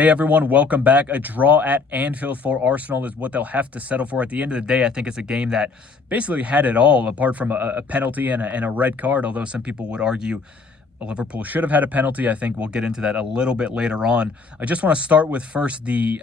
Hey everyone, welcome back. A draw at Anfield for Arsenal is what they'll have to settle for. At the end of the day, I think it's a game that basically had it all, apart from a penalty and a red card, although some people would argue Liverpool should have had a penalty. I think we'll get into that a little bit later on. I just want to start with first the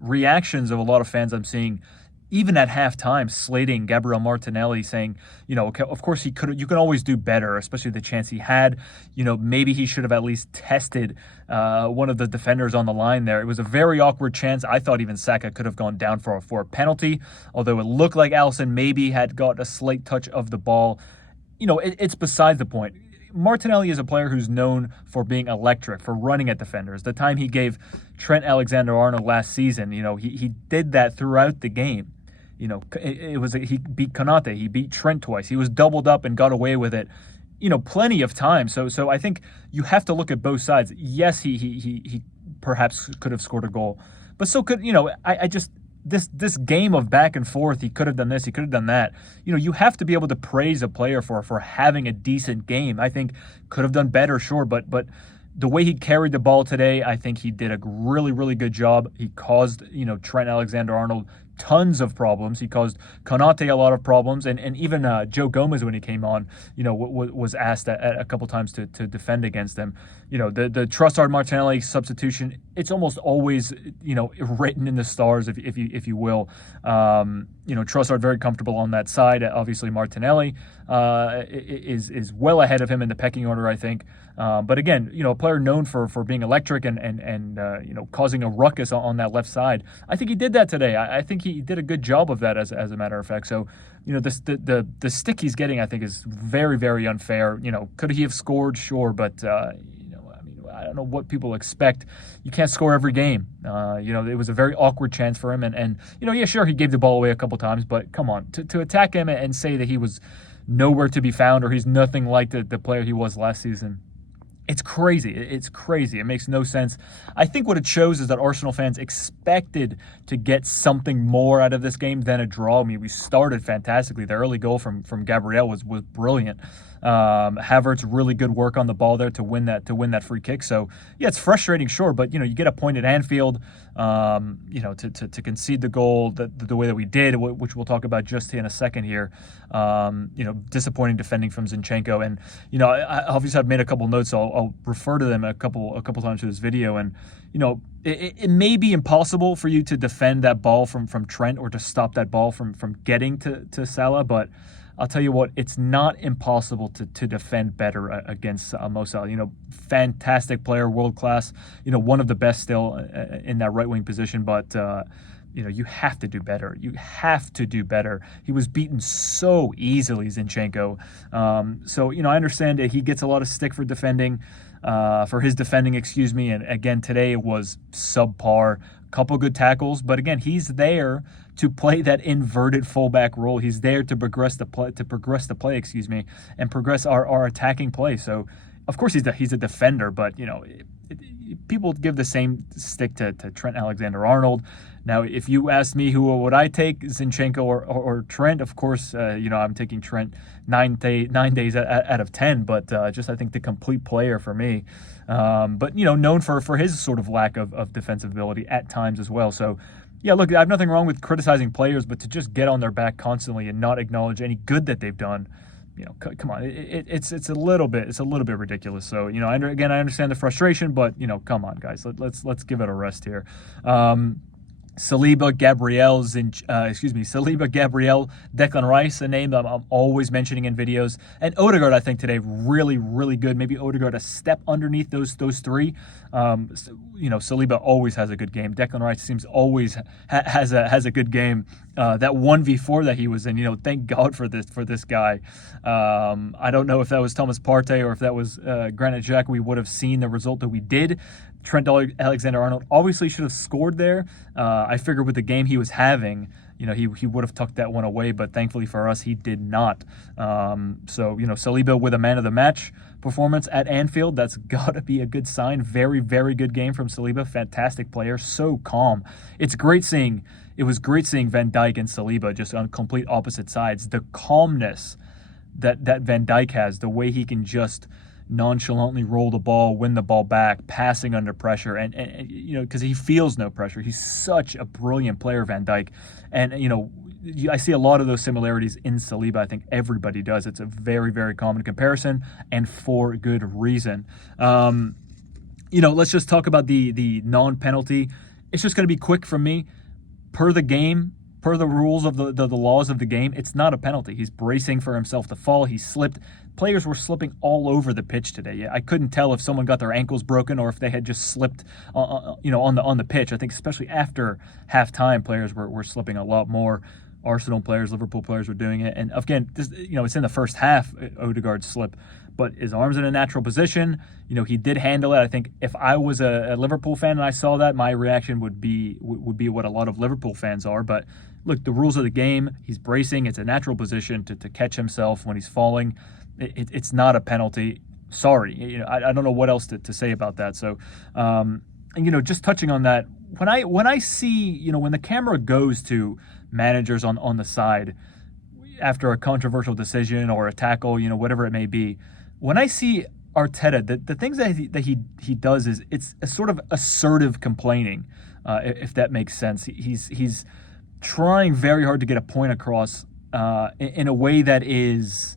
reactions of a lot of fans I'm seeing even at halftime, slating Gabriel Martinelli, saying, okay, of course you can always do better, especially the chance he had. Maybe he should have at least tested one of the defenders on the line there. It was a very awkward chance. I thought even Saka could have gone down for a penalty, although it looked like Alisson maybe had got a slight touch of the ball. It's beside the point. Martinelli is a player who's known for being electric, for running at defenders. The time he gave Trent Alexander-Arnold last season, he did that throughout the game. He beat Konate, he beat Trent twice. He was doubled up and got away with it, plenty of times. So I think you have to look at both sides. Yes, he perhaps could have scored a goal, but so could, this game of back and forth, he could have done this, he could have done that. You have to be able to praise a player for having a decent game. I think could have done better, sure, but the way he carried the ball today, I think he did a really, really good job. He caused, Trent Alexander-Arnold tons of problems. He caused Konate a lot of problems, and even Joe Gomez, when he came on, was asked a couple times to defend against him. The Trossard Martinelli substitution, it's almost always written in the stars, if you will. Trossard very comfortable on that side. Obviously Martinelli is well ahead of him in the pecking order, I think. But again, a player known for being electric and causing a ruckus on that left side. I think he did that today. I think he did a good job of that, as a matter of fact. So, the stick he's getting, I think, is very, very unfair. Could he have scored? Sure, but I don't know what people expect. You can't score every game. It was a very awkward chance for him, and yeah, sure, he gave the ball away a couple times, but come on, to attack him and say that he was nowhere to be found or he's nothing like the player he was last season. It's crazy. It's crazy. It makes no sense. I think what it shows is that Arsenal fans expected to get something more out of this game than a draw. I mean, we started fantastically. The early goal from Gabriel was brilliant. Havertz, really good work on the ball there to win that free kick. So yeah, it's frustrating, sure, but you get a point at Anfield. To concede the goal the way that we did, which we'll talk about just in a second here. Disappointing defending from Zinchenko, and obviously I've made a couple notes, so I'll refer to them a couple times through this video, and it may be impossible for you to defend that ball from Trent or to stop that ball from getting to Salah, but I'll tell you what, it's not impossible to defend better against Mo Salah. Fantastic player, world class. One of the best still in that right wing position. But you have to do better. You have to do better. He was beaten so easily, Zinchenko. I understand that he gets a lot of stick for defending. For his defending, And again, today it was subpar. Couple good tackles, but again, he's there to play that inverted fullback role. He's there to progress the play, and progress our attacking play. So, of course, he's a defender, but people give the same stick to Trent Alexander-Arnold. Now, if you asked me who would I take, Zinchenko or Trent, of course, I'm taking Trent 9 days out of 10, but just I think the complete player for me. But known for his sort of lack of defensive ability at times as well. So, yeah, look, I have nothing wrong with criticizing players, but to just get on their back constantly and not acknowledge any good that they've done, come on, it's a little bit ridiculous. So, I understand the frustration, but come on, guys, let's give it a rest here. Saliba, Gabriel, Declan Rice, a name that I'm always mentioning in videos. And Odegaard, I think today, really, really good. Maybe Odegaard a step underneath those three. Saliba always has a good game. Declan Rice seems always has a good game. That 1v4 that he was in, thank God for this guy. I don't know if that was Thomas Partey or if that was Granit Xhaka. We would have seen the result that we did. Trent Alexander-Arnold obviously should have scored there. I figured with the game he was having, he would have tucked that one away, but thankfully for us, he did not. Saliba with a man of the match performance at Anfield, that's got to be a good sign. Very, very good game from Saliba. Fantastic player, so calm. It was great seeing Van Dijk and Saliba just on complete opposite sides. The calmness that Van Dijk has, the way he can just nonchalantly roll the ball, win the ball back, passing under pressure, and because he feels no pressure. He's such a brilliant player, Van Dijk, and I see a lot of those similarities in Saliba. I think everybody does. It's a very, very common comparison, and for good reason. Let's just talk about the non-penalty. It's just going to be quick from me. Per the game, per the rules of the laws of the game, it's not a penalty. He's bracing for himself to fall. He slipped. Players were slipping all over the pitch today. Yeah, I couldn't tell if someone got their ankles broken or if they had just slipped, on the pitch. I think especially after halftime, players were slipping a lot more. Arsenal players, Liverpool players were doing it. And again, it's in the first half, Odegaard's slip, but his arm's in a natural position. He did handle it. I think if I was a Liverpool fan and I saw that, my reaction would be what a lot of Liverpool fans are. But look, the rules of the game, he's bracing. It's a natural position to catch himself when he's falling. It's not a penalty. Sorry. I don't know what else to say about that. So, just touching on that, when I see, when the camera goes to managers on the side after a controversial decision or a tackle, whatever it may be, when I see Arteta, the things that he does is it's a sort of assertive complaining, if that makes sense. He's trying very hard to get a point across in a way that is,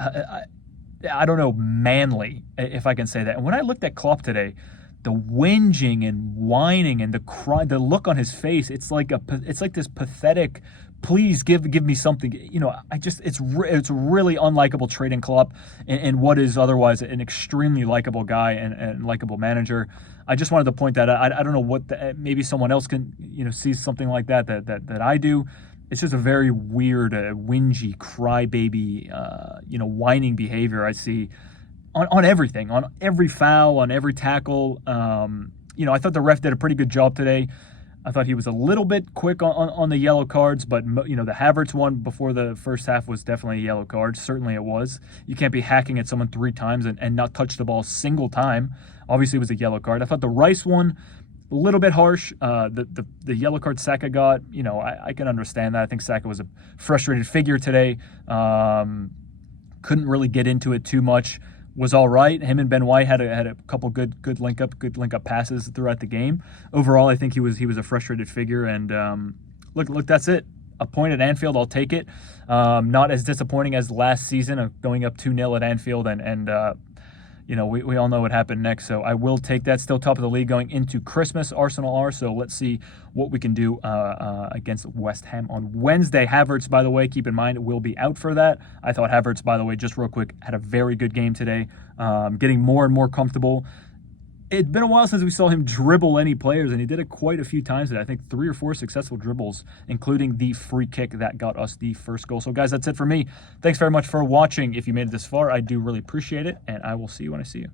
I don't know, manly, if I can say that. And when I looked at Klopp today, the whinging and whining and the look on his face, it's like this pathetic, please give me something. It's a really unlikable trait in Klopp and what is otherwise an extremely likable guy and likable manager. I just wanted to point that out. I don't know what maybe someone else can see something like that I do. It's just a very weird, whingy, crybaby, whining behavior I see on everything, on every foul, on every tackle. I thought the ref did a pretty good job today. I thought he was a little bit quick on the yellow cards, but the Havertz one before the first half was definitely a yellow card. Certainly it was. You can't be hacking at someone 3 times and not touch the ball a single time. Obviously it was a yellow card. I thought the Rice one, a little bit harsh. The yellow card Saka got, I can understand that. I think Saka was a frustrated figure today. Couldn't really get into it too much. Was all right. Him and Ben White had a couple good link up passes throughout the game. Overall, I think he was a frustrated figure. And look, that's it. A point at Anfield, I'll take it. Not as disappointing as last season of going up 2-0 at Anfield, and we all know what happened next. So I will take that. Still top of the league going into Christmas. Arsenal are. So let's see what we can do against West Ham on Wednesday. Havertz, by the way, keep in mind, will be out for that. I thought Havertz, by the way, just real quick, had a very good game today. Getting more and more comfortable. It's been a while since we saw him dribble any players, and he did it quite a few times today. I think 3 or 4 successful dribbles, including the free kick that got us the first goal. So, guys, that's it for me. Thanks very much for watching. If you made it this far, I do really appreciate it, and I will see you when I see you.